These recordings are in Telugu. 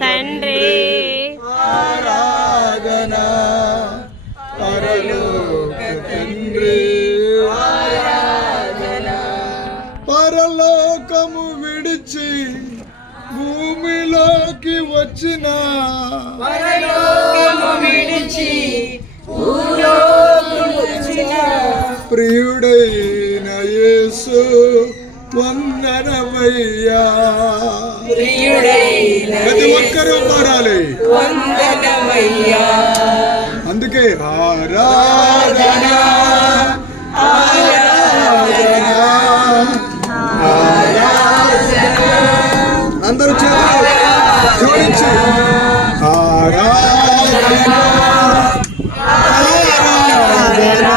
తండ్రి ఆరాధన, పరలోక తండ్రి ఆరాధన. పరలోకము విడిచి భూమిలోకి వచ్చిన, పరలోకము విడిచి భూలోకము వచ్చిన ప్రియుడైన యేసు వందనమయ్యా. ప్రియుడైన ప్రతి ఒక్కరూ పాడాలి వందనమయ్యా. అందుకే ఆరాధన ఆరాధన ఆరాధన. అందరూ చేతులు జోడించి ఆరాధన ఆరాధన.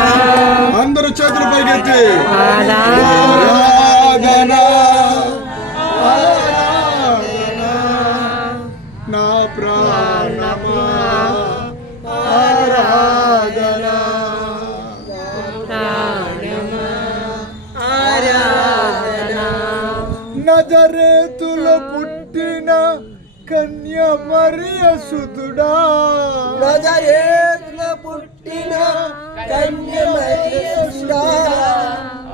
అందరూ చేతులు పైకెత్తి ఆరాధన ఆరాధన. నా ప్రాణమా ఆరాధన నజరేతులో పుట్టిన కన్య మరియ సుతుడా, నజరేతులో పుట్టిన కన్య మరియ సుతుడా,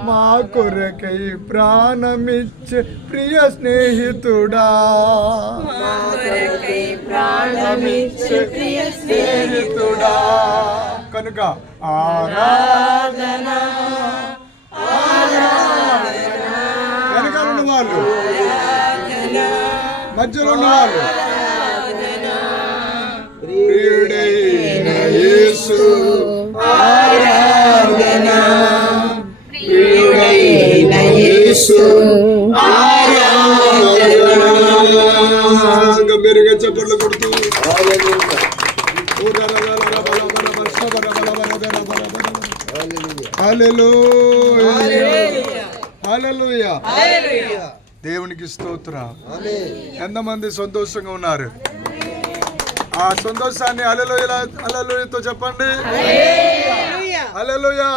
మా కొరకై ప్రాణమిచ్చే ప్రియ స్నేహితుడా, మా కొరకై ప్రాణమిచ్చే ప్రియ స్నేహితుడా. కనుక ఆరాధన ఆరాధన. వెనకాల ఉన్న వాళ్ళు, మధ్యలో ఉన్న వాళ్ళు, ప్రియుడైన యేసు ఆరాధన, ప్రియుడైన యేసు ఆరాధన. గంభీరంగా చప్పట్లు కొడుతూ హల్లెలూయా. దేవునికి స్తోత్రం. ఎంతమంది సంతోషంగా ఉన్నారు? ఆ సంతోషాన్ని హల్లెలూయా హల్లెలూయాతో చెప్పండి. హల్లెలూయా.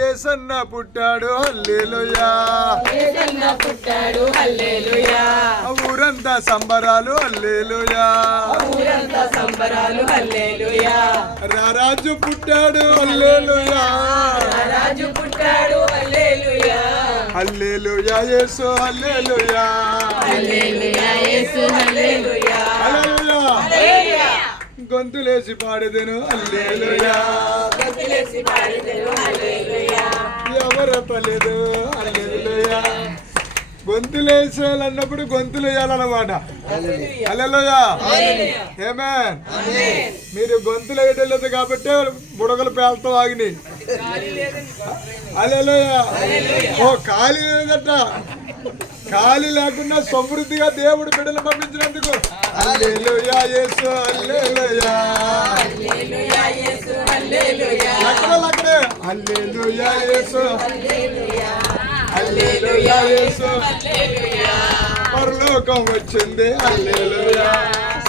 యేసన్న పుట్టాడు హల్లెలూయా, ఊరంతా సంబరాలు హల్లెలూయా, రారాజు పుట్టాడు హల్లెలూయా, హల్లెలూయా యేసు హల్లెలూయా, హల్లెలూయా. గొంతులేసి పాడేదెను హల్లెలూయా, ఎవరప్పలేదు హల్లెలూయా. గొంతులేసేయాలన్నప్పుడు గొంతులు వేయాలన్నమాట. హల్లెలూయా. ఆమేన్. మీరు గొంతులు వేయలేదు కాబట్టి బుడగలు పేలుతూ ఆగినాయి. హల్లెలూయా. ఓ ఖాళీ లేదట, ఖాళీ లేకుండా సమృద్ధిగా దేవుడు బిడ్డలు పంపించినందుకు హల్లెలూయా యేసు హల్లెలూయా, హల్లెలూయా యేసు హల్లెలూయా, హల్లెలూయా యేసు హల్లెలూయా యేసు. పరలోకం వచ్చింది హల్లెలూయా,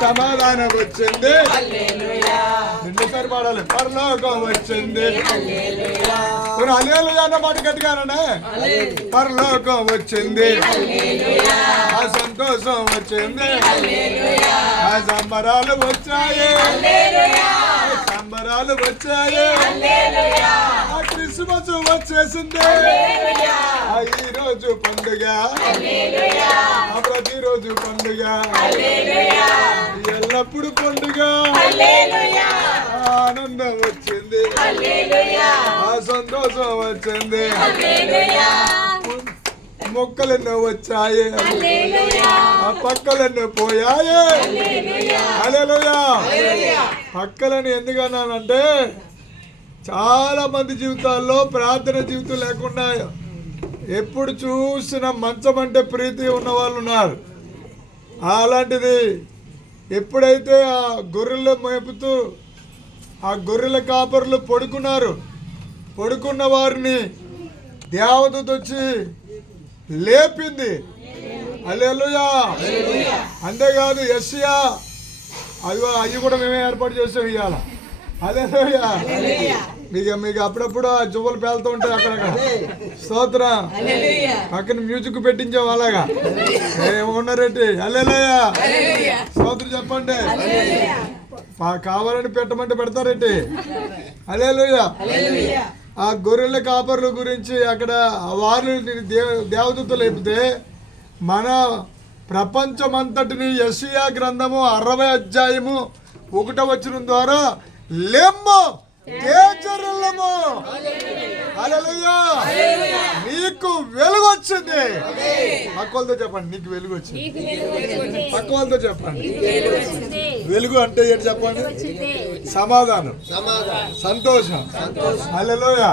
సమాధానం వచ్చింది హల్లెలూయా. రెండుసారి పాడాలి. పరలోకం వచ్చింది హల్లెలూయా అన్న మాట గట్టిగానే. పరలోకం వచ్చింది హల్లెలూయా, ఆ సంతోషం వచ్చింది హల్లెలూయా, ఆ సంబరాలు వచ్చాయి హల్లెలూయా, సంబరాలు వచ్చాయి హల్లెలూయా, ఆ క్రిస్మస్ వచ్చేసింది హల్లెలూయా, ఈ రోజు పండుగ హల్లెలూయా, ప్రతిరోజు పండుగ హల్లెలూయా, ఎల్లప్పుడు పండుగ హల్లెలూయా, ఆనందం వచ్చింది హల్లెలూయా, ఆ సంతోషం వచ్చింది హల్లెలూయా, మొక్కలెన్నో వచ్చాయి హల్లెలూయా, ఆ పక్కలెన్నో పోయాయి హల్లెలూయా, హల్లెలూయా. పక్కలని ఎందుకన్నానంటే చాలా మంది జీవితాల్లో ప్రార్థన జీవితం లేకుండా ఎప్పుడు చూసినా మంచం అంటే ప్రీతి ఉన్న వాళ్ళు ఉన్నారు. అలాంటిది ఎప్పుడైతే ఆ గొర్రెలు మేపుతూ ఆ గొర్రెల కాపరులు పడుకున్న వారిని దేవదూత వచ్చి లేపింది. హల్లెలూయా. అంతేకాదు యెషయా అవి కూడా మేమే ఏర్పాటు చేసాం. ఇవాళ హల్లెలూయా. మీకు అప్పుడప్పుడు ఆ జువ్వలు పేలుతూ ఉంటాయి అక్కడక్కడ. స్తోత్రం. పక్కన మ్యూజిక్ పెట్టించాం అలాగా. ఏమన్నారేంటి? హల్లెలూయా. స్తోత్రం చెప్పండి. కావాలని పెట్టమంటే పెడతారేంటి? హల్లెలూయా. ఆ గొర్రెల కాపర్ల గురించి అక్కడ వారు దేవదూతలు లేపితే మన ప్రపంచమంతటిని యెషయా గ్రంథము 60 అధ్యాయము 1వ వచనం ద్వారా లెమ్ము తేజరిల్లము. హల్లెలూయా. నీకు వెలుగు వచ్చింది. పక్క వాళ్ళతో చెప్పండి, నీకు వెలుగు వచ్చింది. పక్క వాళ్ళతో చెప్పండి, వెలుగు అంటే ఏంటి చెప్పండి? సమాధానం, సంతోషం. హల్లెలూయా.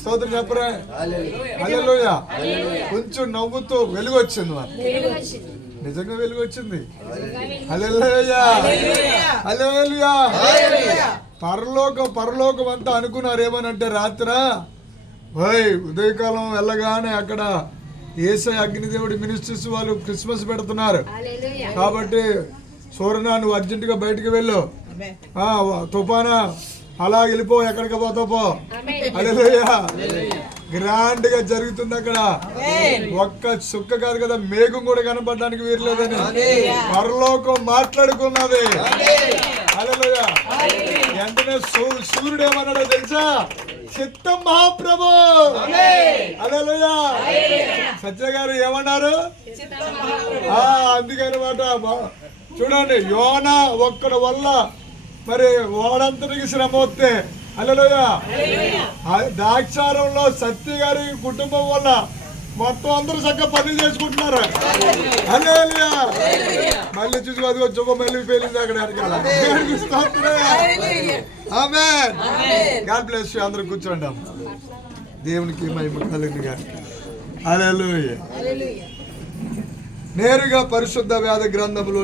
స్తోత్రం చెప్పరా. హల్లెలూయా. కొంచెం నవ్వుతూ వెలుగు వచ్చింది. మరి నిజంగా వెలుగు వచ్చింది. హల్లెలూయా. హల్లెలూయా. పరలోకం అంతా అనుకున్నారు ఏమనంటే రాత్ర ఉదయకాలం వెళ్ళగానే అక్కడ యేసయ్య అగ్నిదేవుడి మినిస్ట్రీస్ వాళ్ళు క్రిస్మస్ పెడుతున్నారు కాబట్టి సూర్యనా నువ్వు అర్జెంటుగా బయటికి వెళ్ళు, తుఫానా అలా వెళ్ళిపో, ఎక్కడికి పోతావు పో. హల్లెలూయా. గ్రాండ్ గా జరుగుతుంది అక్కడ. ఒక్క సుక్క కాదు కదా, మేఘం కూడా కనపడడానికి వీరలేదని పరలోకం మాట్లాడుకున్నది. హల్లెలూయా. వెంటనే సూర్యుడు ఏమన్నాడో తెలుసా? చిత్తం మహాప్రభు. హల్లెలూయా. సత్య గారు ఏమన్నారు? అందుకని మాట చూడండి, యోనా ఒక్కడి వల్ల మరి ఓడంతటికి శ్రమ వస్తే, హల్లెలూయా, ద్రాక్షారంలో సత్య గారి కుటుంబం వల్ల మొత్తం అందరూ చక్కగా పనులు చేసుకుంటున్నారు. హల్లెలూయా. మళ్ళీ చూసి అదిగో చువ్వ మళ్ళీ పేలింది అక్కడ వెనకాల. ఆమేన్. God bless you. అందరూ కూర్చోండి. దేవునికి మహిమ కలుగునుగా. హల్లెలూయా. నేరుగా పరిశుద్ధ వేద గ్రంథములో